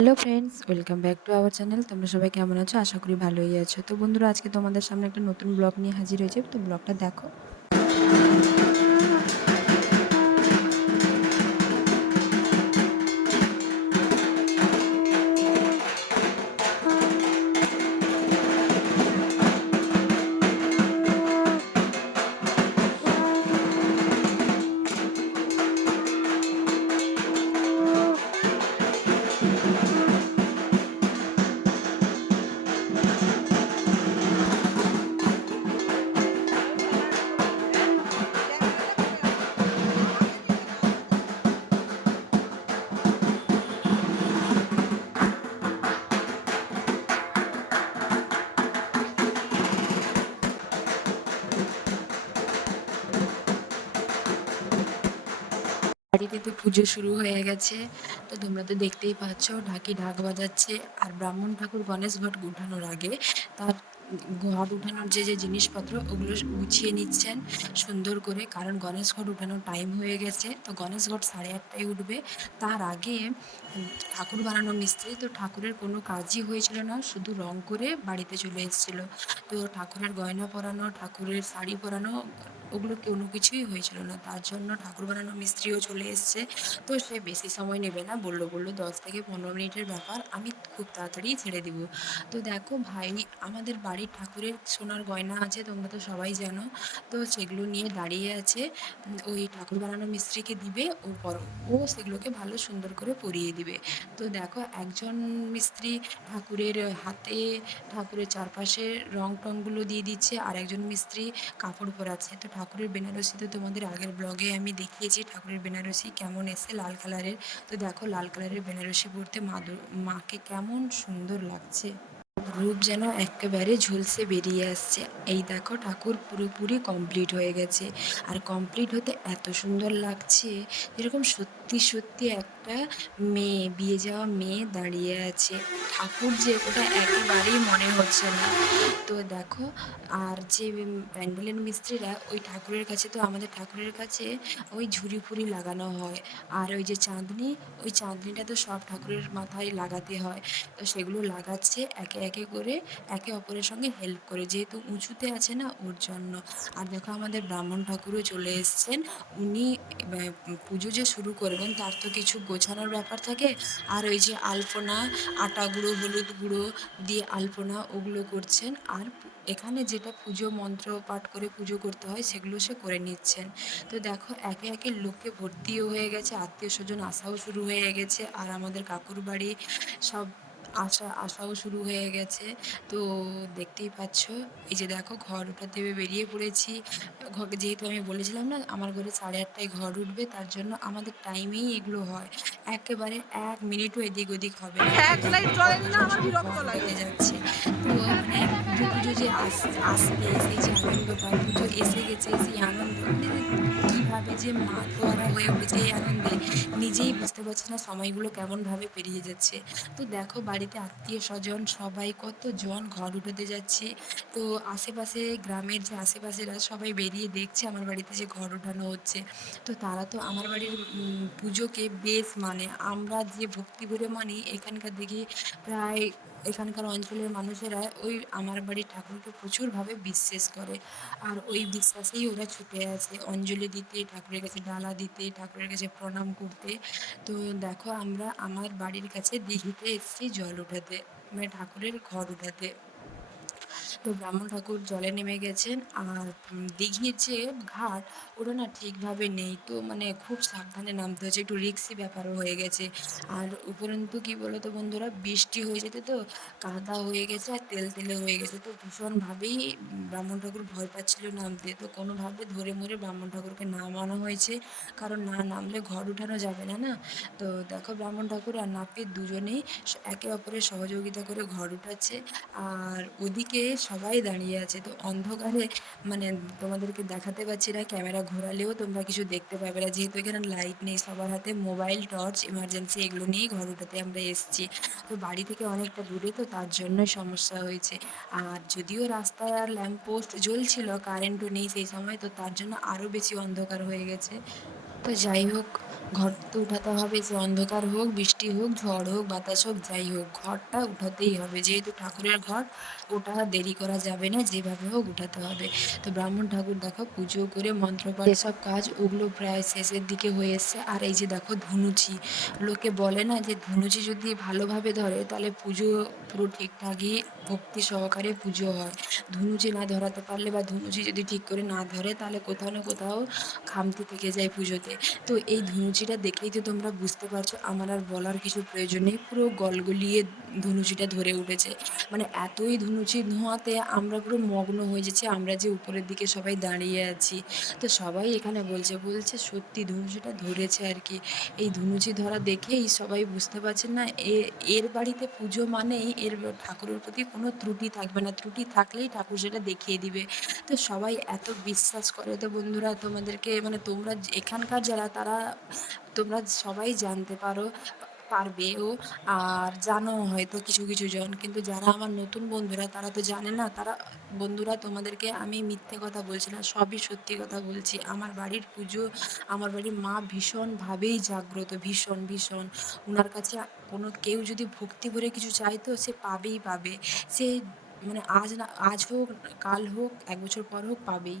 Hello friends welcome back to our channel তোমরা সবাই কেমন আছো? আশা করি ভালোই আছো। তো বন্ধুরা, আজকে তোমাদের সামনে একটা নতুন ব্লগ নিয়ে হাজির হয়েছে। তো ব্লগটা দেখো। বাড়িতে তো পুজো শুরু হয়ে গেছে, তো তোমরা তো দেখতেই পাচ্ছ ঢাকি ঢাক বাজাচ্ছে। আর ব্রাহ্মণ ঠাকুর গণেশ ঘট গুঠানোর আগে তার ঘট উঠানোর যে যে জিনিসপত্র, ওগুলো গুছিয়ে নিচ্ছেন সুন্দর করে, কারণ গণেশ ঘট উঠানোর টাইম হয়ে গেছে। তো গণেশ ঘট সাড়ে আটটায় উঠবে। তার আগে ঠাকুর বানানো মিস্ত্রি, তো ঠাকুরের কোনো কাজই হয়েছিল না, শুধু রং করে বাড়িতে চলে এসেছিল। তো ঠাকুরের গয়না পরানো, ঠাকুরের শাড়ি পরানো, ওগুলো কোনো কিছুই হয়েছিল না। তার জন্য ঠাকুর বানানো মিস্ত্রিও চলে এসছে। তো সে বেশি সময় নেবে না, বলল বলল, দশ থেকে পনেরো মিনিটের ব্যাপার, আমি খুব তাড়াতাড়ি ছেড়ে দিব। তো দেখো ভাই, আমাদের বাড়ির ঠাকুরের সোনার গয়না আছে, তোমরা তো সবাই জানো। তো সেগুলো নিয়ে দাঁড়িয়ে আছে। ওই ঠাকুর বানানো মিস্ত্রিকে দিবে, ও ও সেগুলোকে ভালো সুন্দর করে পরিয়ে দিবে। তো দেখো, একজন মিস্ত্রি ঠাকুরের হাতে, ঠাকুরের চারপাশে রং টংগুলো দিয়ে দিচ্ছে, আর একজন মিস্ত্রি কাপড় পরাচ্ছে। তো ঠাকুরের বেনারসি তো তোমাদের আগের ব্লগে আমি দেখিয়েছি, ঠাকুরের বেনারসি কেমন এসে লাল কালারের। তো দেখো, লাল কালারের বেনারসি পরতে মা মাকে কেমন সুন্দর লাগছে। রূপ যেন একেবারে ঝলসে বেরিয়ে আসছে। এই দেখো ঠাকুর পুরোপুরি কমপ্লিট হয়ে গেছে। আর কমপ্লিট হতে এত সুন্দর লাগছে, যেরকম সত্যি সত্যি সত্যি একটা মেয়ে, বিয়ে যাওয়া মেয়ে দাঁড়িয়ে আছে। ঠাকুর যে ওটা একেবারেই মনে হচ্ছে না। তো দেখো, আর যে প্যান্ডেলের মিস্ত্রিরা ওই ঠাকুরের কাছে, তো আমাদের ঠাকুরের কাছে ওই ঝুড়ি ফুরি লাগানো হয়। আর ওই যে চাঁদনি, ওই চাঁদনিটা তো সব ঠাকুরের মাথায় লাগাতে হয়। তো সেগুলো লাগাচ্ছে, একে একে করে একে অপরের সঙ্গে হেল্প করে। যেহেতু উঁচুতে আছে না ওর জন্য। আর দেখো আমাদের ব্রাহ্মণ ঠাকুরও চলে এসছেন। উনি পুজো যে শুরু করবেন তার তো কিছু গোছানোর ব্যাপার থাকে। আর ওই যে আলপনা, আটা গুঁড়ো, হলুদ গুঁড়ো দিয়ে আলপনা ওগুলো করছেন। আর এখানে যেটা পুজো মন্ত্র পাঠ করে পুজো করতে হয়, সেগুলো সে করে নিচ্ছেন। তো দেখো, একে একে লোকে ভর্তিও হয়ে গেছে, আত্মীয় স্বজন আসাও শুরু হয়ে গেছে। আর আমাদের কাকুর বাড়ি সব আসা আসাও শুরু হয়ে গেছে। তো দেখতেই পাচ্ছ এই যে দেখো ঘর উঠাতে বেরিয়ে পড়েছি। ঘর যেহেতু আমি বলেছিলাম না আমার ঘরে সাড়ে আটটায় ঘর উঠবে তার জন্য আমাদের টাইমেই এগুলো হয়। একেবারে এক মিনিটও এদিক ওদিক হবে না। যাচ্ছে। তো মানে পুজো পুজো যে আসবে, সেই যে আনন্দটা পুজো এসে গেছে, সেই আনন্দ। কীভাবে যে মা তোয়ারা হয়ে উঠেছে এই আনন্দে, নিজেই বুঝতে পারছে না সময়গুলো কেমনভাবে পেরিয়ে যাচ্ছে। তো দেখো, বাড়িতে আত্মীয় স্বজন সবাই কতজন ঘর উঠোতে যাচ্ছে। তো আশেপাশে গ্রামের যে আশেপাশেরা সবাই বেরিয়ে দেখছে আমার বাড়িতে যে ঘর ওঠানো হচ্ছে। তো তারা তো আমার বাড়ির পুজোকে বেশ মানে আমরা যে ভক্তি ভরে মানি, এখানকার দিকে প্রায় এখানকার অঞ্চলের মানুষেরা ওই আমার বাড়ির ঠাকুরকে প্রচুরভাবে বিশ্বাস করে। আর ওই বিশ্বাসেই ওরা ছুটে আছে অঞ্জলি দিতে, ঠাকুরের কাছে ডালা দিতে, ঠাকুরের কাছে প্রণাম করতে। তো দেখো আমরা আমার বাড়ির কাছে দিঘিতে এসেছি জল ওঠাতে মানে ঠাকুরের ঘর ওঠাতে তো ব্রাহ্মণ ঠাকুর জলে নেমে গেছেন আর দিঘির যে ঘাট ওটা না ঠিকভাবে নেই। তো মানে খুব সাবধানে নামতে হচ্ছে একটু রিক্সি ব্যাপারও হয়ে গেছে। আর উপরন্তু কী বলো তো বন্ধুরা, বৃষ্টি হয়ে যেতে তো কাদা হয়ে গেছে আর তেল তেলে হয়ে গেছে। তো ভীষণভাবেই ব্রাহ্মণ ঠাকুর ভয় পাচ্ছিল নামতে। তো কোনোভাবে ধরে মরে ব্রাহ্মণ ঠাকুরকে নামানো হয়েছে, কারণ না নামলে ঘর উঠানো যাবে না না। তো দেখো ব্রাহ্মণ ঠাকুর আর নাপিত দুজনেই একে অপরের সহযোগিতা করে ঘর উঠাচ্ছে। আর ওদিকে সবাই দাঁড়িয়ে আছে। তো অন্ধকারে মানে তোমাদেরকে দেখাতে পারছি না, ক্যামেরা ঘোরালেও তোমরা কিছু দেখতে পাবে না। যেহেতু এখানে লাইট নেই, সবার হাতে মোবাইল টর্চ এমার্জেন্সি এগুলো নিয়েই ঘর উঠাতে আমরা এসেছি। তো বাড়ি থেকে অনেকটা দূরে, তো তার জন্যই সমস্যা হয়েছে। আর যদিও রাস্তায় আর ল্যাম্প পোস্ট জ্বলছিল কারেন্টও নেই সেই সময়, তো তার জন্য আরও বেশি অন্ধকার হয়ে গেছে। তো যাই হোক ঘর তো উঠাতে হবে সে অন্ধকার হোক বৃষ্টি হোক ঝড় হোক বাতাস হোক যাই হোক ঘরটা উঠাতেই হবে। যেহেতু ঠাকুরের ঘর ওটা দেরি করা যাবে না যেভাবে হোক উঠাতে হবে। তো ব্রাহ্মণ ঠাকুর দেখো পুজো করে মন্ত্রপাঠ এসব কাজ ওগুলো প্রায় শেষের দিকে হয়ে এসছে। আর এই যে দেখো ধুনুচি লোকে বলে না যে ধুনুচি যদি ভালোভাবে ধরে তাহলে পুজো পুরো ঠিকঠাকই ভক্তি সহকারে পুজো হয়। ধুনুচি না ধরাতে পারলে বা ধুনুচি যদি ঠিক করে না ধরে তাহলে কোথাও না কোথাও খামতি থেকে যায় পুজোতে। তো এই ধুনুচিটা দেখেই তো তোমরা বুঝতে পারছ, আমার আর বলার কিছু প্রয়োজন নেই। পুরো গলগলিয়ে ধুনুচিটা ধরে উঠেছে। মানে এতই ধুনুচি ধোঁয়াতে আমরা পুরো মগ্ন হয়ে যাচ্ছি, আমরা যে উপরের দিকে সবাই দাঁড়িয়ে আছি। তো সবাই এখানে বলছে বলছে, সত্যি ধুনুচিটা ধরেছে আর কি। এই ধনুচি ধরা দেখেই সবাই বুঝতে পারছেন না এর বাড়িতে পুজো মানেই এর ঠাকুরের প্রতি কোনো ত্রুটি থাকবে না। ত্রুটি থাকলেই ঠাকুর সেটা দেখিয়ে দিবে। তো সবাই এত বিশ্বাস করে তো বন্ধুরা, তোমাদেরকে মানে তোমরা এখানকার যারা, তারা তোমরা সবাই জানতে পারো, পারবেও আর জানো হয়তো কিছু কিছু জন। কিন্তু যারা আমার নতুন বন্ধুরা, তারা তো জানে না। তারা, বন্ধুরা তোমাদেরকে আমি মিথ্যে কথা বলছি না, সবই সত্যি কথা বলছি। আমার বাড়ির পুজো, আমার বাড়ির মা ভীষণভাবেই জাগ্রত, ভীষণ ভীষণ। ওনার কাছে কোনো, কেউ যদি ভক্তি ভরে কিছু চাইতো, সে পাবেই পাবে। সে মানে আজ না, আজ হোক, কাল হোক, এক বছর পর হোক, পাবেই।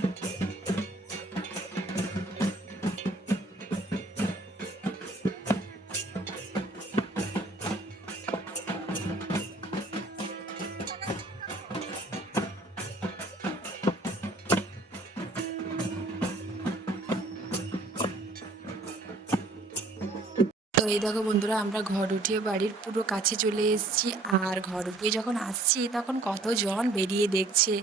তো এই দেখো বন্ধুরা, আমরা ঘর উঠিয়ে বাড়ির পুরো কাছে চলে এসেছি। আর ঘর উঠিয়ে যখন আসছি, তখন কতজন বেরিয়ে দেখছে?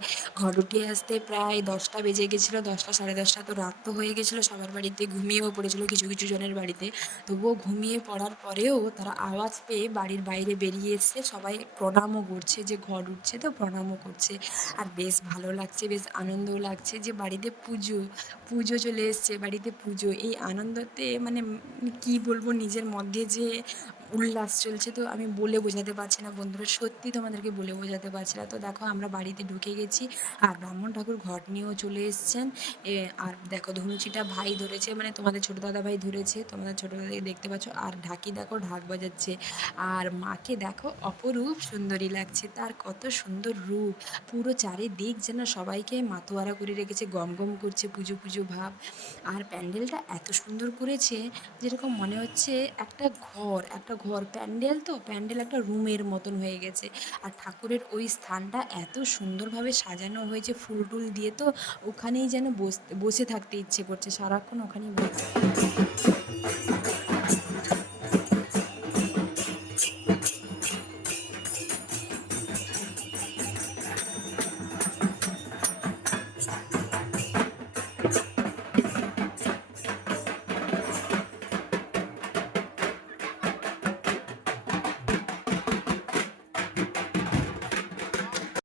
ঘর উঠিয়ে আসতে প্রায় দশটা বেজে গেছিল, দশটা সাড়ে দশটা তো রাত তো হয়ে গেছিল, সবার বাড়িতে ঘুমিয়েও পড়েছিল কিছু কিছু জনের বাড়িতে। তবুও ঘুমিয়ে পড়ার পরেও তারা আওয়াজ পেয়ে বাড়ির বাইরে বেরিয়ে এসছে। সবাই প্রণামও করছে যে ঘর উঠছে তো প্রণামও করছে। আর বেশ ভালো লাগছে, বেশ আনন্দও লাগছে যে বাড়িতে পুজো পুজো চলে এসছে, বাড়িতে পুজো। এই আনন্দতে মানে কি বলব, নিজের মধ্যে যে উল্লাস চলছে তো আমি বলে বোঝাতে পারছি না, বন্ধুরা সত্যি তোমাদেরকে বলে বোঝাতে পারছি না। তো দেখো আমরা বাড়িতে ঢুকে গেছি আর ব্রাহ্মণ ঠাকুর ঘট নিয়েও চলে এসছেন। আর দেখো ধনুচিটা ভাই ধরেছে মানে তোমাদের ছোটো দাদা ভাই ধরেছে, তোমাদের ছোটো দাদাকে দেখতে পাচ্ছ, আর ঢাকি দেখো ঢাক বাজাচ্ছে। আর মাকে দেখো অপরূপ সুন্দরী লাগছে, তার কত সুন্দর রূপ। পুরো চারিদিক যেন সবাইকে মাতোয়ারা করে রেখেছে গম গম করছে পুজো পুজো ভাব। আর প্যান্ডেলটা এত সুন্দর করেছে, যেরকম মনে হচ্ছে একটা ঘর, একটা ঘর, প্যান্ডেল তো? প্যান্ডেল একটা রুমের মতন হয়ে গেছে। আর ঠাকুরের ওই স্থানটা এত সুন্দরভাবে সাজানো হয়েছে ফুল টুল দিয়ে তো, ওখানেই যেন বস, বসে থাকতে ইচ্ছে করছে। সারাক্ষণ ওখানেই বসে